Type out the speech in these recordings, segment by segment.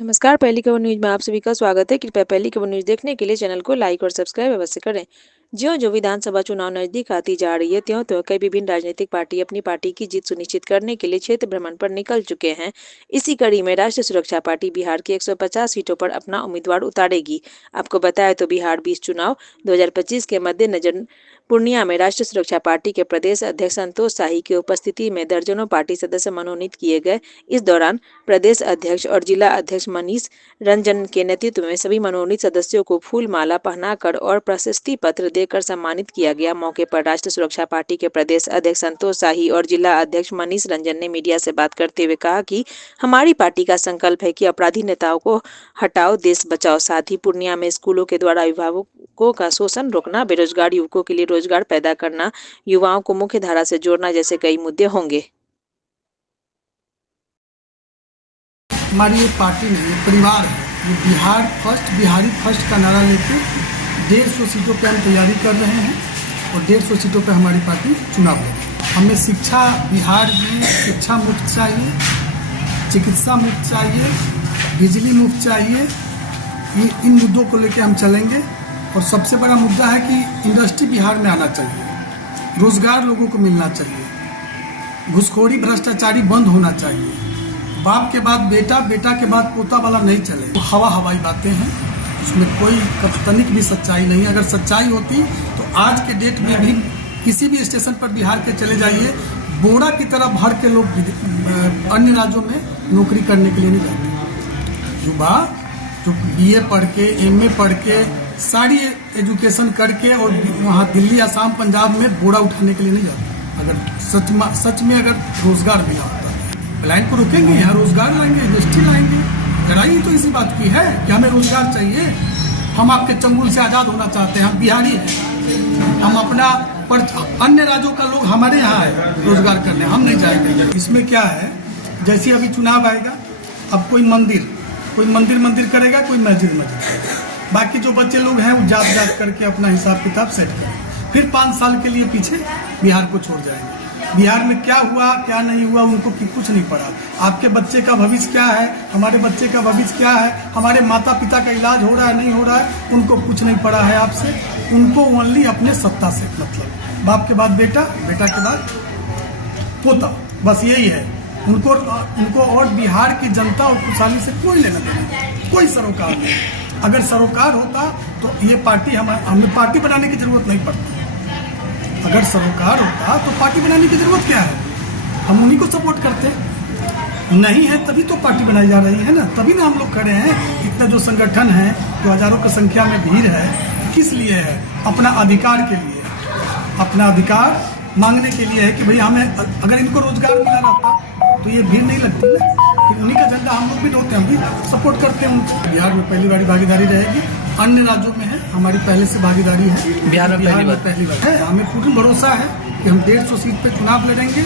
नमस्कार, पहली खबर न्यूज में आप सभी का स्वागत है। कृपया पहली खबर न्यूज देखने के लिए चैनल को लाइक और सब्सक्राइब अवश्य करें। ज्यों-ज्यों विधानसभा चुनाव नजदीक आती जा रही है, त्यों-त्यों कई विभिन्न राजनीतिक पार्टी अपनी पार्टी की जीत सुनिश्चित करने के लिए क्षेत्र भ्रमण पर निकल चुके हैं। इसी कड़ी में राष्ट्रीय सुरक्षा पार्टी बिहार की 150 सीटों पर अपना उम्मीदवार उतारेगी। आपको बताया तो बिहार 20 चुनाव 2025 के मद्देनजर पूर्णिया में राष्ट्रीय सुरक्षा पार्टी के प्रदेश अध्यक्ष संतोष शाही की उपस्थिति में दर्जनों पार्टी सदस्य मनोनीत किए गए। इस दौरान प्रदेश अध्यक्ष और जिला अध्यक्ष मनीष रंजन के नेतृत्व में सभी मनोनीत सदस्यों को फूल माला पहनाकर और प्रशस्ति पत्र देकर सम्मानित किया गया। मौके पर राष्ट्रीय सुरक्षा पार्टी के प्रदेश अध्यक्ष संतोष शाही और जिला अध्यक्ष मनीष रंजन ने मीडिया से बात करते हुए कहा कि हमारी पार्टी का संकल्प है कि अपराधी नेताओं को हटाओ, देश बचाओ। साथ ही पूर्णिया में स्कूलों के द्वारा अभिभावकों का शोषण रोकना, बेरोजगार युवकों के लिए रोजगार पैदा करना, युवाओं को मुख्य धारा से जोड़ना जैसे कई मुद्दे होंगे। हमारी ये पार्टी नहीं, ये परिवार है। ये बिहार फर्स्ट, बिहारी फर्स्ट का नारा लेके 150 सीटों पे हम तैयारी कर रहे हैं और 150 सीटों पे हमारी पार्टी चुनाव लड़ेगी। हमें शिक्षा, बिहार में शिक्षा मुफ्त चाहिए, चिकित्सा मुफ्त चाहिए, बिजली मुफ्त चाहिए। ये इन मुद्दों को लेके हम चलेंगे। और सबसे बड़ा मुद्दा है कि इंडस्ट्री बिहार में आना चाहिए, रोजगार लोगों को मिलना चाहिए, घुसखोरी भ्रष्टाचारी बंद होना चाहिए, बाप के बाद बेटा, बेटा के बाद पोता वाला नहीं चले। वो हवाई बातें हैं, उसमें कोई तनिक भी सच्चाई नहीं है। अगर सच्चाई होती तो आज के डेट में भी किसी भी स्टेशन पर बिहार के चले जाइए, बोरा की तरह भर के लोग अन्य राज्यों में नौकरी करने के लिए नहीं जाते। युवा जो BA पढ़ के, MA पढ़ के, सारी एजुकेशन करके और वहाँ दिल्ली, असम, पंजाब में बोरा उठाने के लिए नहीं जाते। अगर सच में अगर रोजगार मिला होता, लाइन को रुकेंगे, यहाँ रोजगार लाएंगे, इंडस्ट्री लाएंगे। लड़ाई तो इसी बात की है कि हमें रोजगार चाहिए। हम आपके चंगुल से आज़ाद होना चाहते हैं। हम बिहारी हैं, हम अपना पर अन्य राज्यों का लोग हमारे यहाँ है रोजगार करने, हम नहीं जाएंगे। इसमें क्या है, जैसे अभी चुनाव आएगा, अब कोई मंदिर करेगा, कोई मस्जिद करेगा। बाकी जो बच्चे लोग हैं वो जात करके अपना हिसाब किताब सेट करेंगे, फिर 5 साल के लिए पीछे बिहार को छोड़ जाएंगे। बिहार में क्या हुआ क्या नहीं हुआ उनको कुछ नहीं पड़ा। आपके बच्चे का भविष्य क्या है, हमारे बच्चे का भविष्य क्या है, हमारे माता पिता का इलाज हो रहा है नहीं हो रहा है, उनको कुछ नहीं पड़ा है आपसे। उनको ओनली अपने सत्ता से मतलब, बाप के बाद बेटा, बेटा के बाद पोता, बस यही है उनको। और बिहार की जनता और खुशहाली से कोई लेना देना, कोई सरोकार नहीं। अगर सरोकार होता तो ये पार्टी हमें पार्टी बनाने की जरूरत नहीं पड़ती। अगर सरोकार होता तो पार्टी बनाने की जरूरत क्या है, हम उन्हीं को सपोर्ट करते। नहीं है तभी तो पार्टी बनाई जा रही है ना, तभी ना हम लोग खड़े हैं। इतना जो संगठन है, जो हजारों की संख्या में भीड़ है, किस लिए है? अपना अधिकार के लिए, अपना अधिकार मांगने के लिए है कि भाई हमें, अगर इनको रोजगार मिला रहता तो ये भीड़ नहीं लगती ना। फिर उन्हीं का झंडा हम लोग भी ढोते हैं, हम भी सपोर्ट करते हैं। बिहार में पहली बार भागीदारी रहेगी, अन्य राज्यों में है, हमारी पहले से भागीदारी है। बिहार में पहली बार है। हमें पूर्ण भरोसा है कि हम 150 सीट पे चुनाव लड़ेंगे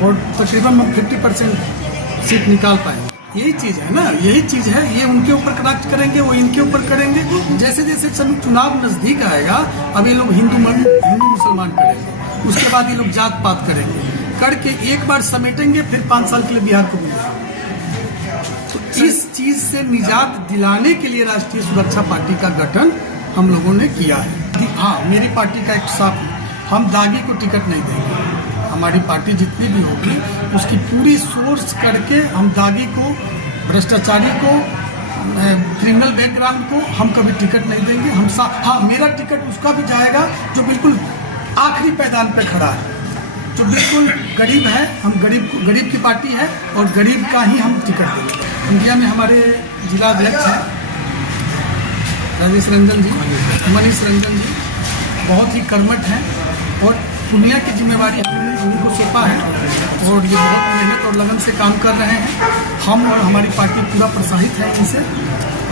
और तकरीबन हम 50% सीट निकाल पाएंगे। यही चीज़ है ना, यही चीज़ है। ये उनके ऊपर कनेक्ट करेंगे, वो इनके ऊपर करेंगे। जैसे जैसे चुनाव नजदीक आएगा, अब ये लोग हिंदू मुसलमान करेंगे, उसके बाद ये लोग जात पात करेंगे, करके एक बार समेटेंगे, फिर 5 साल के लिए बिहार को बुलाएंगे। तो इस चीज से निजात दिलाने के लिए राष्ट्रीय सुरक्षा पार्टी का गठन हम लोगों ने किया है। हाँ, मेरी पार्टी का एक साफ, हम दागी को टिकट नहीं देंगे। हमारी पार्टी जितनी भी होगी उसकी पूरी सोर्स करके हम दागी को, भ्रष्टाचारी को, क्रिमिनल बैकग्राउंड को हम कभी टिकट नहीं देंगे। हम हाँ, मेरा टिकट उसका भी जाएगा जो बिल्कुल आखिरी पैदान पे खड़ा है, जो बिल्कुल गरीब है। हम गरीब की पार्टी है और गरीब का ही हम टिकट देंगे। इंडिया में हमारे जिला अध्यक्ष हैं मनीष रंजन जी, बहुत ही कर्मठ हैं और दुनिया की जिम्मेवारी हमने उन्हीं को सौंपा है और ये बहुत मेहनत और लगन से काम कर रहे हैं। हम और हमारी पार्टी पूरा प्रोत्साहित है इनसे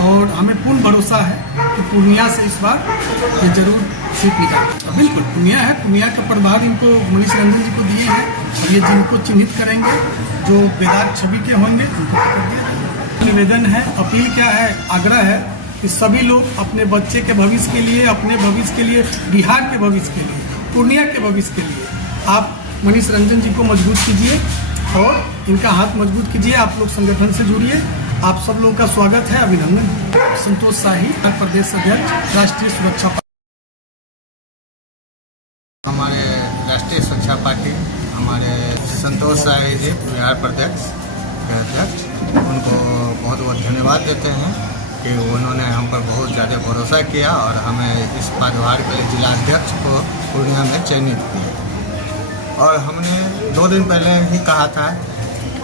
और हमें पूर्ण भरोसा है कि पूर्णिया से इस बार ये जरूर सीट निकालेंगे। बिल्कुल पूर्णिया है, पूर्णिया का प्रभार इनको मनीष रंजन जी को दिए हैं और ये जिनको चिन्हित करेंगे, जो बेदाग छवि के होंगे, उनको टिकट दिया जाएगा। निवेदन है, अपील क्या है, आग्रह है कि सभी लोग अपने बच्चे के भविष्य के लिए, अपने भविष्य के लिए, बिहार के भविष्य के लिए, पूर्णिया के भविष्य के लिए आप मनीष रंजन जी को मजबूत कीजिए और इनका हाथ मजबूत कीजिए। आप लोग संगठन से जुड़िए आप सब लोगों का स्वागत है, अभिनंदन। संतोष शाही, प्रदेश अध्यक्ष, राष्ट्रीय सुरक्षा पार्टी। हमारे राष्ट्रीय सुरक्षा पार्टी हमारे संतोष शाही जी बिहार प्रदेश के अध्यक्ष, उनको बहुत बहुत धन्यवाद देते हैं कि उन्होंने हम पर बहुत ज़्यादा भरोसा किया और हमें इस पदभार के लिए जिला अध्यक्ष को पूर्णिया में चयनित किया। और हमने 2 दिन पहले ही कहा था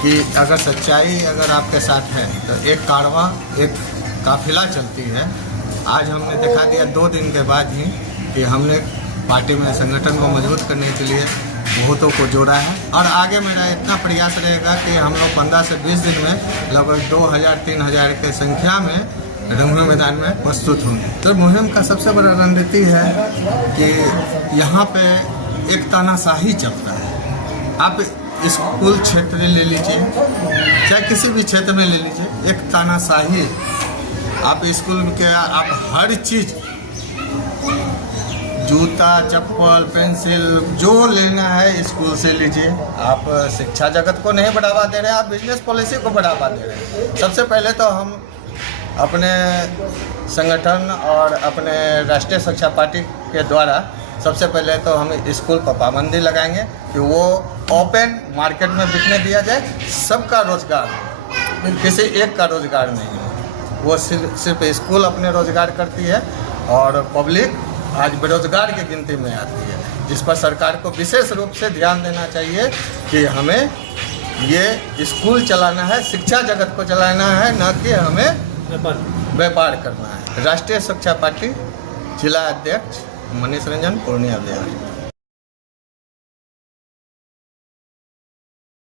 कि अगर सच्चाई अगर आपके साथ है तो एक कारवां, एक काफिला चलती है। आज हमने दिखा दिया 2 दिन के बाद ही कि हमने पार्टी में संगठन को मजबूत करने के लिए बहुतों को जोड़ा है और आगे मेरा इतना प्रयास रहेगा कि हम लोग 15 से 20 दिन में लगभग 2000-3000 के संख्या में रंगभूमि मैदान में प्रस्तुत होंगे। तो मुहिम का सबसे बड़ा रणनीति है कि यहाँ पे एक तानाशाही चलता है। आप स्कूल क्षेत्र ले लीजिए, चाहे किसी भी क्षेत्र में ले लीजिए, एक तानाशाही। आप स्कूल के आप हर चीज़, जूता, चप्पल, पेंसिल, जो लेना है स्कूल से लीजिए। आप शिक्षा जगत को नहीं बढ़ावा दे रहे हैं, आप बिजनेस पॉलिसी को बढ़ावा दे रहे हैं। सबसे पहले तो हम अपने संगठन और अपने राष्ट्रीय सुरक्षा पार्टी के द्वारा सबसे पहले तो हम स्कूल पर पाबंदी लगाएंगे कि वो ओपन मार्केट में बिकने दिया जाए। सबका रोजगार, किसी एक का रोजगार नहीं है। वो सिर्फ स्कूल अपने रोजगार करती है और पब्लिक आज बेरोजगार की गिनती में आती है, जिस पर सरकार को विशेष रूप से ध्यान देना चाहिए कि हमें ये स्कूल चलाना है, शिक्षा जगत को चलाना है, न कि हमें व्यापार करना है। राष्ट्रीय सुरक्षा पार्टी जिला अध्यक्ष मनीष रंजन, पूर्णिया बिहार।